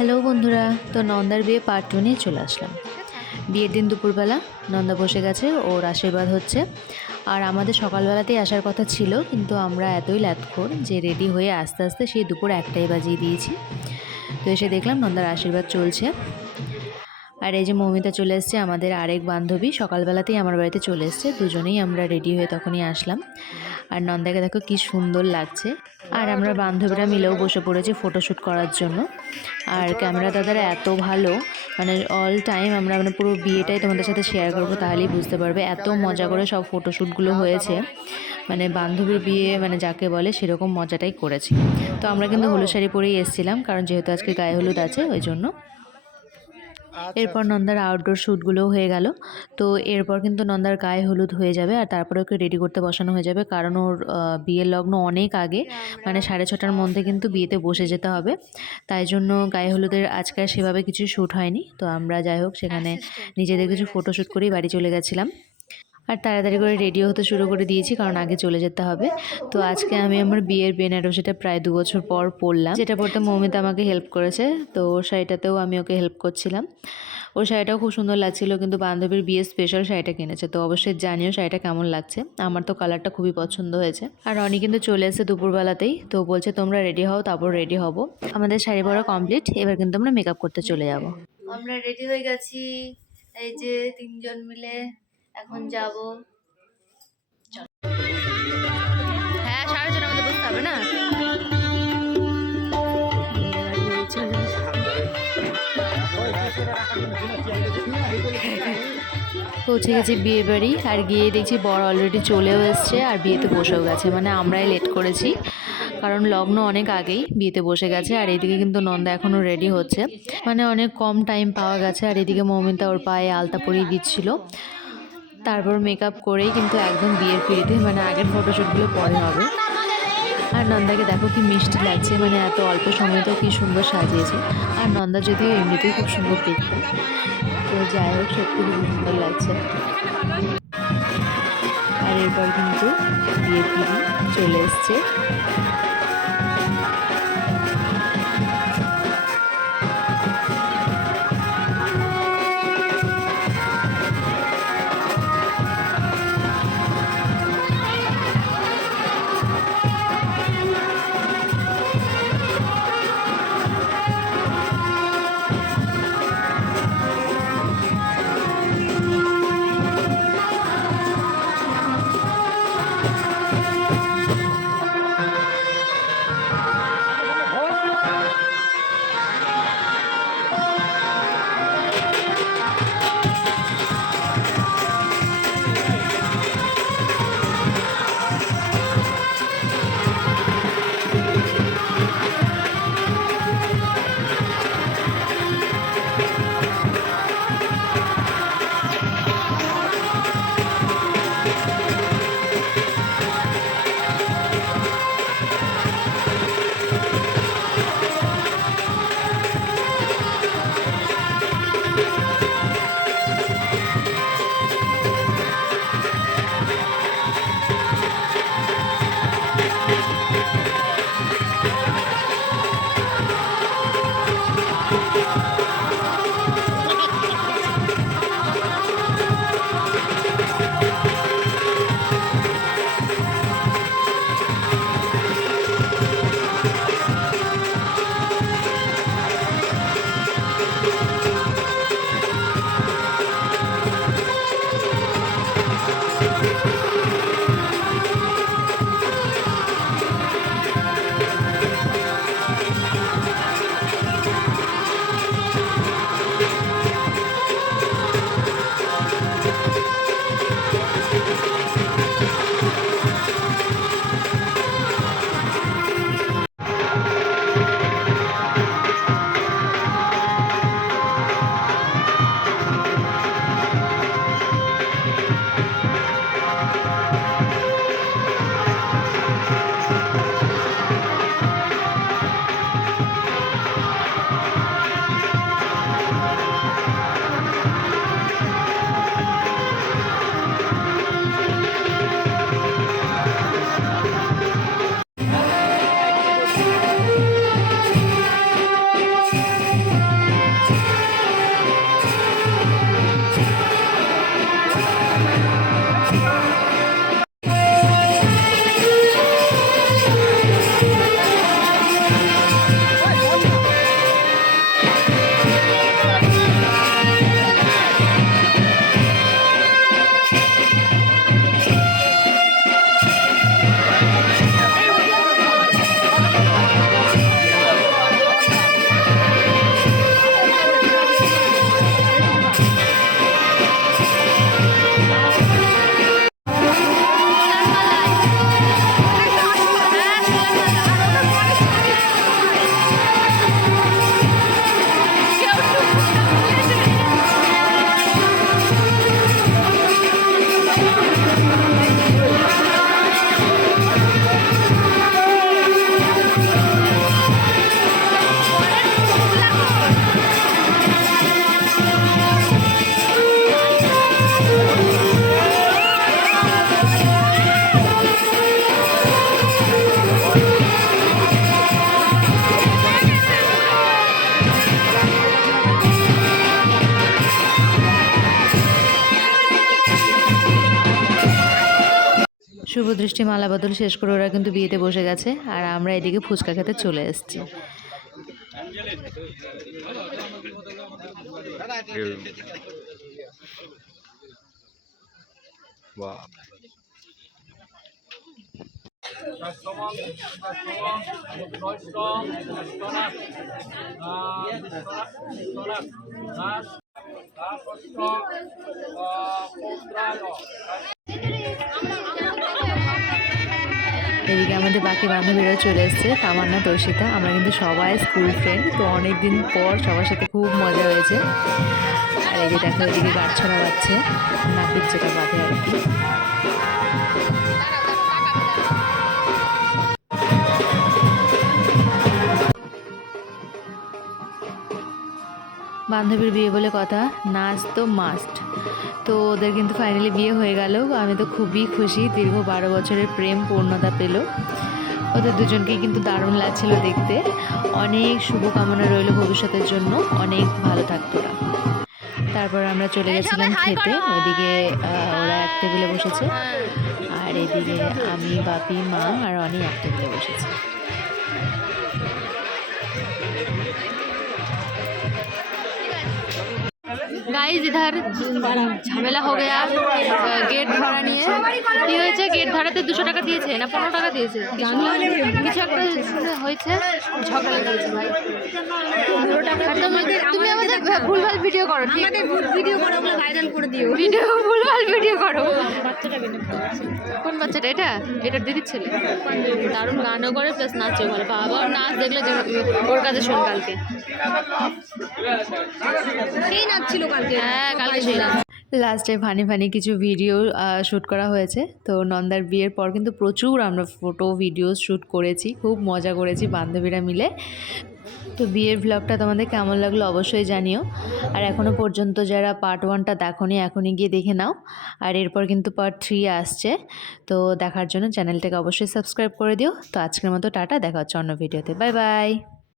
Hello বন্ধুরা, তো নন্দার বিয়ে পার্ট 2 নিয়ে চলে আসলাম। বিয়ের দিন দুপুরবেলা নন্দা বসে গেছে, ওর আশীর্বাদ হচ্ছে। আর আমাদের সকালবেলাতেই আসার কথা ছিল, কিন্তু আমরা এতই ল্যাদখোর যে রেডি হয়ে আস্তে আস্তে সেই দুপুর 1টাই বাজিয়ে দিয়েছি। তো এসে দেখলাম নন্দার আশীর্বাদ চলছে। আর এই যে মৌমিতা চলে এসছে, আমাদের আরেক বান্ধবী, সকালবেলাতেই আমার বাড়িতে চলে এসছে। দুজনেই আমরা রেডি হয়ে তখনই আসলাম। আর নন্দাকে দেখো কি সুন্দর লাগছে। আর আমরা বান্ধবীরা মিলেও বসে পড়েছি ফটোশ্যুট করার জন্য। আর ক্যামেরা দাদারা এত ভালো, মানে অল টাইম আমরা পুরো বিয়েটাই তোমাদের সাথে শেয়ার করবো, তাহলেই বুঝতে পারবে এত মজা করে সব ফটোশ্যুটগুলো হয়েছে। মানে বান্ধবীর বিয়ে মানে যাকে বলে সেরকম মজাটাই করেছি। তো আমরা কিন্তু হলুদ শাড়ি পরেই এসেছিলাম, কারণ যেহেতু আজকে গায়ে হলুদ আছে ওই জন্য। এরপর নন্দার আউটডোর শ্যুটগুলোও হয়ে গেল। তো এরপর কিন্তু নন্দার গায়ে হলুদ হয়ে যাবে, আর তারপরে ওকে রেডি করতে বসানো হয়ে যাবে, কারণ ওর বিয়ের লগ্ন অনেক আগে, মানে 6:30টার মধ্যে কিন্তু বিয়েতে বসে যেতে হবে। তাই জন্য গায়ে হলুদের আজকে সেভাবে কিছু শ্যুট হয়নি। তো আমরা যাই হোক সেখানে নিজেদের কিছু ফটোশ্যুট করেই বাড়ি চলে গেছিলাম। আর তাড়াতাড়ি করে রেডিও হতে শুরু করে দিয়েছি, কারণ আগে চলে যেতে হবে। তো আজকে আমি আমার বিয়ের বেনারসিটা প্রায় 2 বছর পর পরলাম, যেটা পরতে মৌমিতা আমাকে হেল্প করেছে। তো ওর শাড়িটাতেও আমি ওকে হেল্প করছিলাম। ওর শাড়িটাও খুব সুন্দর লাগছিল, কিন্তু বান্ধবীর বিয়ের স্পেশাল শাড়িটা কিনেছে। তো অবশ্যই জানিও শাড়িটা কেমন লাগছে। আমার তো কালারটা খুবই পছন্দ হয়েছে। আর রনি কিন্তু চলে এসেছে দুপুরবেলাতেই, তো বলছে তোমরা রেডি হও, তারপর রেডি হব। আমাদের শাড়ি পরা কমপ্লিট, এবার কিন্তু আমরা মেকআপ করতে চলে যাব। আমরা রেডি হয়ে গেছি, এই যে 3জন মিলে এখন যাব। হ্যাঁ, 6:30 আমাদের বসতে হবে না। পৌঁছে গেছি বিয়ে বাড়ি, আর গিয়ে দেখছি বর অলরেডি চলেও এসছে আর বিয়েতে বসেও গেছে। মানে আমরাই লেট করেছি, কারণ লগ্ন অনেক আগেই বিয়েতে বসে গেছে। আর এদিকে কিন্তু নন্দা এখনও রেডি হচ্ছে, মানে অনেক কম টাইম পাওয়া গেছে। আর এদিকে মৌমিতা ওর পায়ে আলতা পরিয়ে দিচ্ছিল। তারপর মেকআপ করেই কিন্তু একদম বিয়ের পিড়িতে, মানে আগের ফটোশ্যুটগুলো পরে হবে। আর নন্দাকে দেখো কি মিষ্টি লাগছে, মানে এত অল্প সময়তেও কি সুন্দর সাজিয়েছে। আর নন্দা যদিও এমনিতেই খুব সুন্দর দেখতে, তো যাই হোক সত্যি খুব সুন্দর লাগছে। আর এরপর কিন্তু বিয়ের পিড়ি চলে এসছে। শুভদৃষ্টি মালা বদল শেষ করে ওরা কিন্তু বিয়েতে বসে গেছে, আর আমরা এদিকে ফুচকা খেতে চলে এসেছি। এদিকে আমাদের বাকি বান্ধবীরা চলে এসছে, তামান্না, তর্ষিতা। আমরা কিন্তু সবাই স্কুল ফ্রেন্ড, তো অনেক দিন পর সবার সাথে খুব মজা হয়েছে। আর এই যে দেখো এদিকে গাছ ছড়া বাচ্ছে, নাপিত যেটা বাঁধে আর কি। বান্ধবীর বিয়ে বলে কথা, নাচ তো মাস্ট। তো ওদের কিন্তু ফাইনালি বিয়ে হয়ে গেল। আমি তো খুবই খুশি, দীর্ঘ 12 বছরের প্রেম পূর্ণতা পেল। ওদের দুজনকেই কিন্তু দারুণ লাগছিল দেখতে। অনেক শুভকামনা রইল ভবিষ্যতের জন্য, অনেক ভালো থাকতো ওরা। তারপর আমরা চলে গেছিলাম খেতে। ওইদিকে ওরা এক টেবিলে বসেছে, আর এদিকে আমি, বাপি, মা আর অনেক এক টেবিলে বসেছে। गाइस इधर झमेला हो गया गेट धरा নিয়ে কি হয়েছে, গেট ধরাতে 200 টাকা দিয়েছে না 15 টাকা দিয়েছে, কিছু একটা হয়েছে, ঝগড়া লেগেছে ভাই। 15 টাকা তুমি আমাদের ভুলভাল ভিডিও করো, আমাদের ভিডিও করো, ওগুলো ভাইরাল করে দিও, ভিডিও ভুলভাল ভিডিও করো। বাচ্চাটা কোন বাচ্চাটা? এটা দিদির ছেলে, দারুণ গানও করে প্লাস নাচও ভালো। বাবা নাচ দেখলে ওর কাছে শোন, কালকে সেই নাচ ছিল, কালকে হ্যাঁ কালকে সেই নাচ। লাস্টে ফানি কিছু ভিডিও শ্যুট করা হয়েছে। তো নন্দার বিয়ের পর কিন্তু প্রচুর আমরা ফটো ভিডিও শ্যুট করেছি, খুব মজা করেছি বান্ধবীরা মিলে। তো বিয়ের ভ্লগটা তোমাদের কেমন লাগলো অবশ্যই জানিও। আর এখনও পর্যন্ত যারা পার্ট 1টা দেখোনি, এখনই গিয়ে দেখে নাও। আর এরপর কিন্তু পার্ট 3 আসছে, তো দেখার জন্য চ্যানেলটাকে অবশ্যই সাবস্ক্রাইব করে দিও। তো আজকের মতো টাটা, দেখা হচ্ছে অন্য ভিডিওতে। Bye bye.